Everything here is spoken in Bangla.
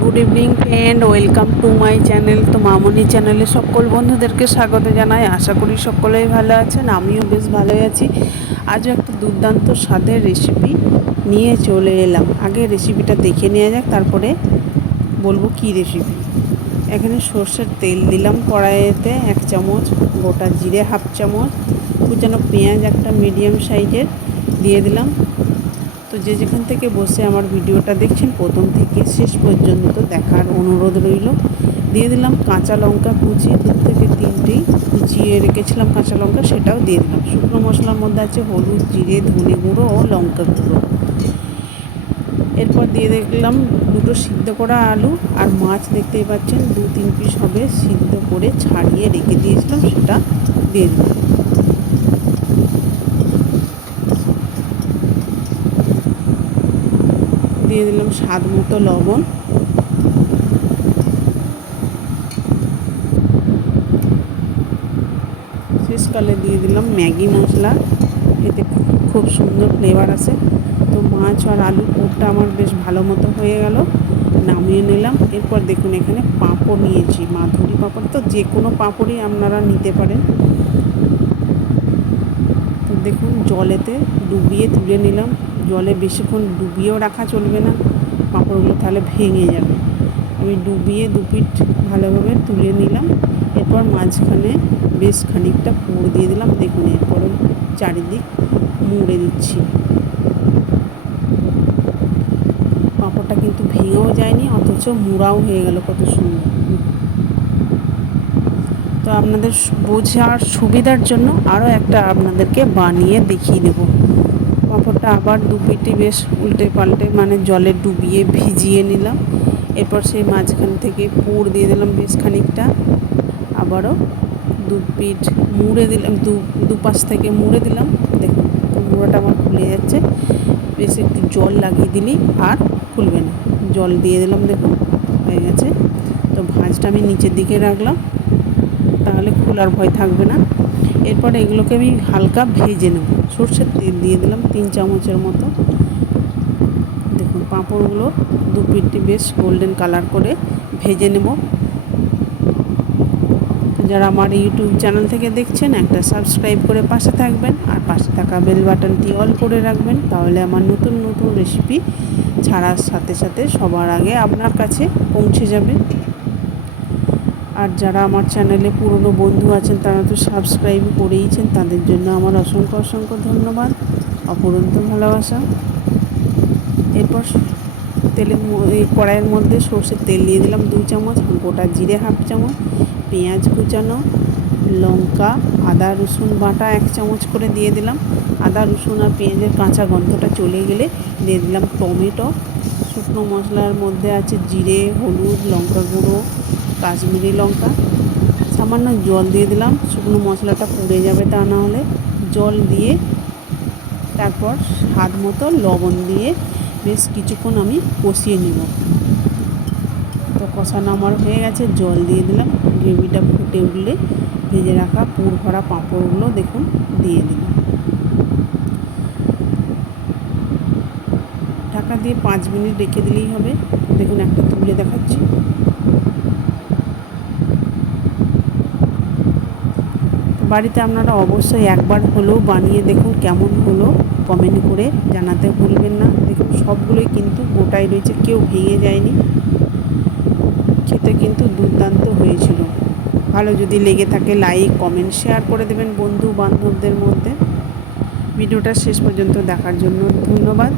Good evening friend, welcome to my channel. তো মামনি চ্যানেলে সকল বন্ধুদেরকে স্বাগত জানাই। আশা করি সকলেই ভালো আছেন, আমিও বেশ ভালোই আছি। আজও একটা দুর্দান্ত স্বাদের রেসিপি নিয়ে চলে এলাম। আগে রেসিপিটা দেখে নেওয়া যাক, তারপরে বলবো কী রেসিপি। এখানে সর্ষের তেল দিলাম কড়াইতে 1 চামচ, গোটা জিরে 1/2 চামচ, কুচানো পেঁয়াজ একটা মিডিয়াম সাইজের দিয়ে দিলাম। তো যেখান থেকে বসে আমার ভিডিওটা দেখছেন প্রথম থেকে শেষ পর্যন্ত দেখার অনুরোধ রইল। দিয়ে দিলাম কাঁচা লঙ্কা কুচি, 2 থেকে 3টি কুচিয়ে রেখেছিলাম কাঁচা লঙ্কা, সেটাও দিয়ে দিলাম। শুকনো মশলার মধ্যে আছে হলুদ, জিরে, ধনে গুঁড়ো ও লঙ্কা গুঁড়ো। এরপর দিয়ে দেখলাম 2টো সিদ্ধ করা আলু আর মাছ, দেখতেই পাচ্ছেন 2-3 পিস হবে, সিদ্ধ করে ছাড়িয়ে রেখে দিয়েছিলাম, সেটা দিয়ে দিলাম। দিয়ে দিলাম স্বাদ মতো লবণ। শেষকালে দিয়ে দিলাম ম্যাগি মশলা, এতে খুব সুন্দর ফ্লেভার আসে। তো মাছ আর আলু পুরটা আমার বেশ ভালো মতো হয়ে গেল, নামিয়ে নিলাম। এরপর দেখুন এখানে পাঁপড় নিয়েছি, মাধুরী পাঁপড়, তো যে কোনো পাঁপড়ই আপনারা নিতে পারেন। তো দেখুন জলেতে ডুবিয়ে তুলে নিলাম। জলে বেশিক্ষণ ডুবিয়েও রাখা চলবে না, পাঁপড়গুলো তাহলে ভেঙে যাবে। আমি ডুবিয়ে 2 পিঠ ভালোভাবে তুলে নিলাম। এরপর মাঝখানে বেশ খানিকটা পুর দিয়ে দিলাম। দেখুন এরপর চারিদিক মুড়ে দিচ্ছি। পাঁপড়টা কিন্তু ভেঙেও যায়নি, অথচ মুড়াও হয়ে গেল কত সুন্দর। তো আপনাদের বোঝার সুবিধার জন্য আরও একটা আপনাদেরকে বানিয়ে দেখিয়ে দেব। পাঁপড়টা আবার 2 পিঠে বেশ উল্টে পাল্টে মানে জলে ডুবিয়ে ভিজিয়ে নিলাম। এরপর সেই মাঝখান থেকে পুর দিয়ে দিলাম বেশ খানিকটা, আবারও 2 পিঠ মুড়ে দিলাম, দুপাশ থেকে মুড়ে দিলাম। দেখুন মুড়োটা আমার খুলে যাচ্ছে, বেশ একটু জল লাগিয়ে দিলেই আর খুলবে না। জল দিয়ে দিলাম, দেখুন হয়ে গেছে। তো ভাঁজটা আমি নিচের দিকে রাখলাম, তাহলে খোলার ভয় থাকবে না। এরপর এগুলোকে আমি হালকা ভেজে নেব। সর্ষের তেল দিয়ে দিলাম 3 চামচের মতো। দেখুন পাঁপড়গুলো 2 পিঠটি বেশ গোল্ডেন কালার করে ভেজে নেব। যারা আমার ইউটিউব চ্যানেল থেকে দেখছেন, একটা সাবস্ক্রাইব করে পাশে থাকবেন, আর পাশে থাকা বেল বাটনটি অল করে রাখবেন, তাহলে আমার নতুন নতুন রেসিপি ছাড়ার সাথে সাথে সবার আগে আপনার কাছে পৌঁছে যাবে। আর যারা আমার চ্যানেলে পুরনো বন্ধু আছেন, তারা তো সাবস্ক্রাইব করেইছেন, তাদের জন্য আমার অসংখ্য অসংখ্য ধন্যবাদ, অপরন্ত ভালোবাসা। এরপর এই কড়াইয়ের মধ্যে সর্ষের তেল দিয়ে দিলাম 2 চামচ, গোটা জিরে 1/2 চামচ, পেঁয়াজ কুচানো, লঙ্কা, আদা রসুন বাটা 1 চামচ করে দিয়ে দিলাম। আদা রসুন আর পেঁয়াজের কাঁচা গন্ধটা চলে গেলে দিয়ে দিলাম টমেটো। শুকনো মশলার মধ্যে আছে জিরে, হলুদ, লঙ্কা গুঁড়ো, কাশ্মীরি লঙ্কা। সামান্য জল দিয়ে দিলাম, শুকনো মশলাটা পুড়ে যাবে তা না হলে। জল দিয়ে তারপর স্বাদ মতো লবণ দিয়ে বেশ কিছুক্ষণ আমি কষিয়ে নেব। তো কষানো আমার হয়ে গেছে, জল দিয়ে দিলাম। গ্রেভিটা ফুটে উঠলে ভেজে রাখা পুর ভরা পাঁপড়গুলো দেখুন দিয়ে দিলাম। ঢাকা দিয়ে 5 মিনিট রেখে দিলেই হবে। দেখুন একটা তুলে দেখাচ্ছি। বাড়িতে আপনারা অবশ্যই একবার হলেও বানিয়ে দেখুন কেমন হলো, কমেন্ট করে জানাতে ভুলবেন না। দেখুন সবগুলোই কিন্তু গোটাই রয়েছে, কেউ ভেঙে যায়নি। খেতে কিন্তু দুর্দান্ত হয়েছিল। ভালো যদি লেগে থাকে লাইক, কমেন্ট, শেয়ার করে দেবেন বন্ধু বান্ধবদের মধ্যে। ভিডিওটা শেষ পর্যন্ত দেখার জন্য ধন্যবাদ।